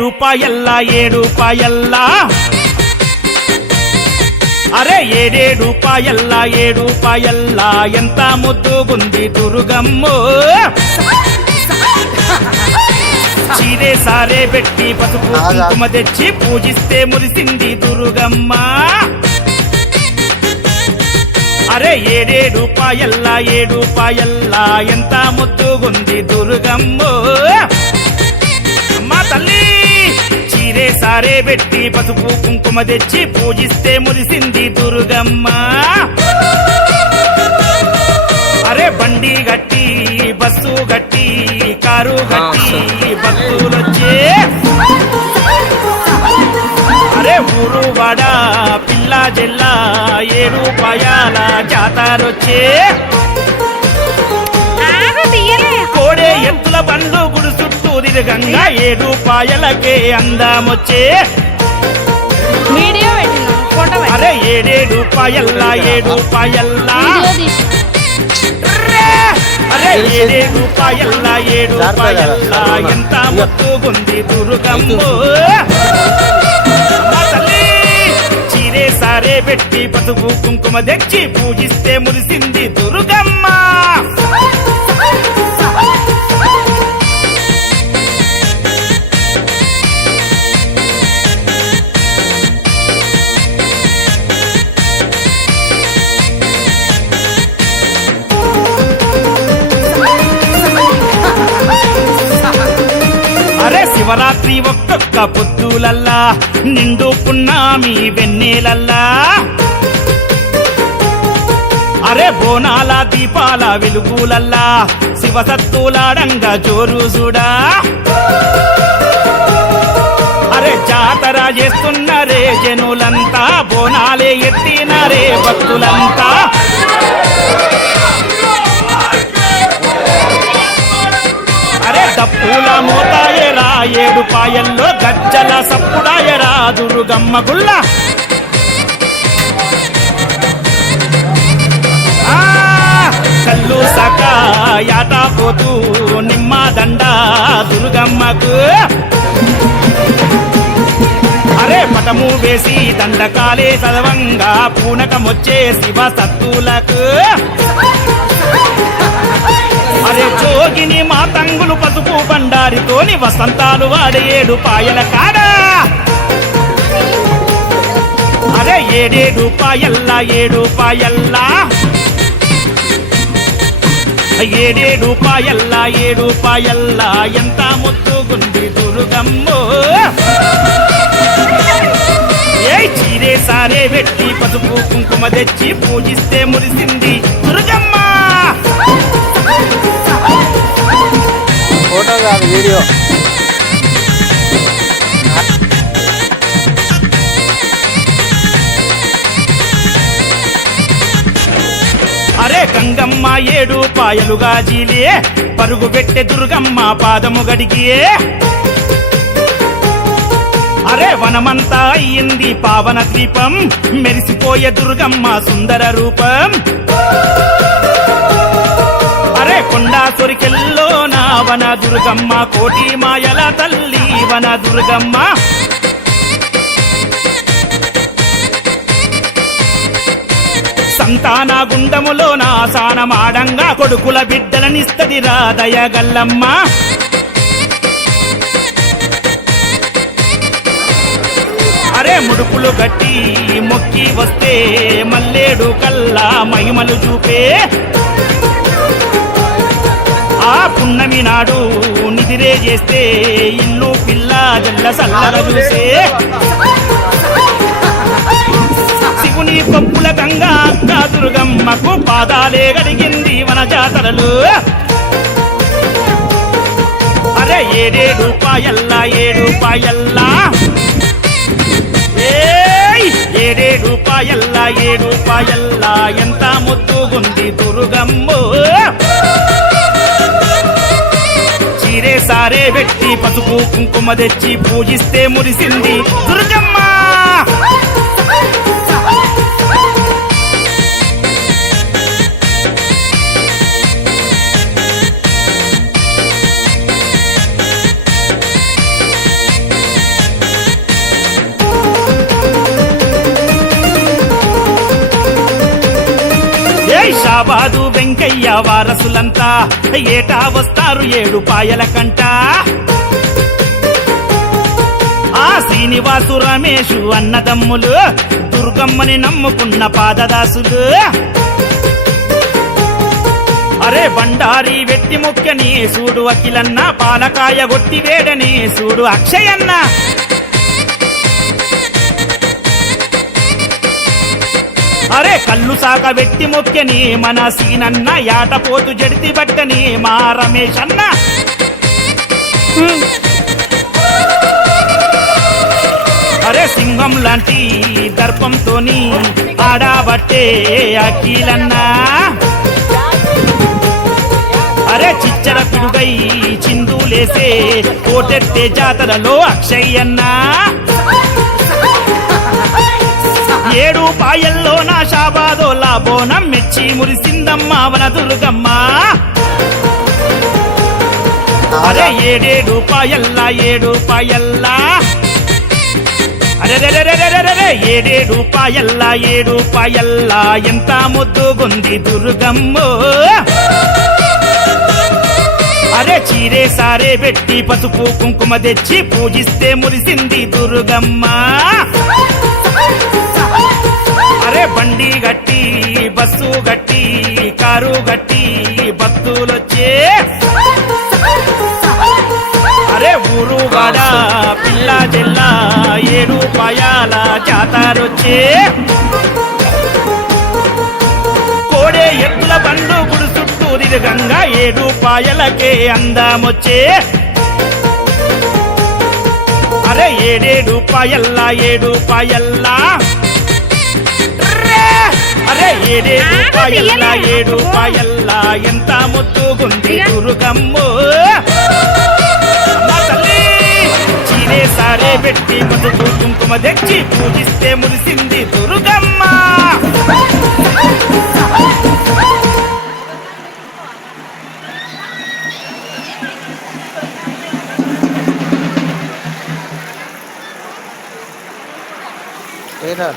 రూపాయల్లా 7 రూపాయల్లా అరే 7 రూపాయల్లా 7 రూపాయల్లా ఎంత ముద్దుగుంది దుర్గమ్మో చీరే సారే పెట్టి పసుపు కుంకుమ తెచ్చి పూజిస్తే మురిసింది దుర్గమ్మ అరే 7 రూపాయల్లా 7 రూపాయల్లా ఎంత ముద్దుగుంది దుర్గమ్మో అమ్మా తల్లి చీరే సారే పెట్టి పసుపు కుంకుమ తెచ్చి పూజిస్తే మురిసింది దుర్గమ్మ అరే బండి గట్టి బస్సు గట్టి కారు గట్టి భక్తులొచ్చే అరే ఊరు వాడ పిల్ల జిల్లా 7 రూపాయల జాతరొచ్చే కోడే ఎత్తుల బండ్లు గుడి చుట్టూ తిరగంగా 7 రూపాయలకే అందమొచ్చే అరే 7 రూపాయల్లా 7 రూపాయల్లా అరే 7 రూపాయల్లా 7 రూపాయల్లా ఎంత ముద్దుగుంది దుర్గమ్మో తల్లి చీరే సారే పెట్టి పసుపు కుంకుమ తెచ్చి పూజిస్తే మురిసింది దుర్గమ్మ శివరాత్రి ఒక్కొక్క పొద్దులల్లా నిండు పున్నామి వెన్నెలల్లా అరే బోనాల దీపాల వెలుగులల్లా శివసత్తులాడంగా జోరు చూడా అరే జాతర చేస్తున్నరే జనులంతా బోనాలే ఎత్తినరే భక్తులంతా తప్పుల మోతాయరా 7 రూపాయల్లో గజ్జల సప్పుడాయరా దుర్గమ్మ గుళ్ళ కల్లు సక యాటా పోతూ నిమ్మ దండ దుర్గమ్మకు అరే పటము వేసి దండకాలే చదవంగా పూనకమొచ్చే శివ సత్తులకు అరే జోగిని మా తంగులు పసుపు బండారితోని వసంతాలు వాడే 7 రూపాయల కాడా అరే 7 రూపాయల్లా 7 రూపాయల్లా 7 రూపాయల్లా 7 రూపాయల్లా ఎంత ముద్దుగుంది దుర్గమ్మో ఏ చీరే సారే పెట్టి పసుపు కుంకుమ తెచ్చి పూజిస్తే మురిసింది దుర్గమ్మ ఫోటో కాదు వీడియో అరే గంగమ్మ 7 రూపాయలుగా జీలే పరుగు పెట్టే దుర్గమ్మ పాదము గడిగియే అరే వనమంతా అయ్యింది పావన ద్వీపం మెరిసిపోయే దుర్గమ్మ సుందర రూపం అరే కొండా సొరికెల్లో నా వన దుర్గమ్మ కోటి మాయల తల్లి వన దుర్గమ్మ సంతాన గుండములో నా సానమాడంగా కొడుకుల బిడ్డలనిస్తది రాదయగల్లమ్మ అరే ముడుపులు గట్టి మొక్కి వస్తే మల్లేడు కల్లా మహిమలు చూపే ఆ పున్నమి నాడు నిదిరే చేస్తే ఇల్లు పిల్ల జల్ల సల్లర చూసే శివుని పప్పుల గంగా అక్క దుర్గమ్మకు పాదాలే గడిగింది వన జాతరలు అరే ఏడేడు పాయల్లా ఏడు పాయల్లా ఏడేడు పాయల్లా ఏడు పాయల్లా ఎంత ముద్దుగుంది దుర్గమ్మో చీరే సారే పెట్టి పసుపు కుంకుమ తెచ్చి పూజిస్తే మురిసింది దుర్గమ్మ షాబాదు వెంకయ్య వారసులంతా ఏటా వస్తారు ఏడు పాయల కంట ఆ శ్రీనివాసు రమేషు అన్నదమ్ములు దుర్గమ్మని నమ్ముకున్న పాదదాసులు అరే బండారి వెట్టి ముక్కని సూడు అఖిలన్న పాలకాయ గొట్టి వేడని సూడు అక్షయన్న అరే కళ్ళు సాక వెట్టి మొక్కని మన సీనన్న యాటపోతు జడితి బట్టని మా రమేష్ అన్న అరే సింహం లాంటి దర్పంతోని ఆడాబట్టే అఖిలన్నా అరే చిచ్చర పిడుగై చిందులేసే కోటెట్టే జాతరలో అక్షయన్నా ఏడు పాయల్లో నా షాబాదోలా బోనం మెచ్చి మురిసిందమ్మ వన దుర్గమ్మ అరే ఏడేడు పాయల్లా ఏడు పాయల్లా అరే ఏడేడు పాయల్లా ఏడు పాయల్లా ఎంత ముద్దుగుంది దుర్గమ్మో అరే చీరే సారే పెట్టి పసుపు కుంకుమ తెచ్చి పూజిస్తే మురిసింది దుర్గమ్మ అరే బండి గట్టి బస్సు గట్టి కారు గట్టి భక్తులొచ్చే అరే ఊరు వాడ పిల్ల జిల్లా ఏడు పాయాల జాతరొచ్చే కోడే ఎత్తుల బండు గుడి చుట్టూ తిరగంగా ఏడు పాయలకే అందమొచ్చే అరే ఏడేడు పాయల్లా ఏడు పాయల్లా అరే ఏడేడు పాయల్లా ఏడు పాయల్లా ఎంత ముద్దుగుంది దుర్గమ్మో తల్లి చీరే సారే పెట్టి పసుపు కుంకుమ తెచ్చి పూజిస్తే మురిసింది దుర్గమ్మ ఏరా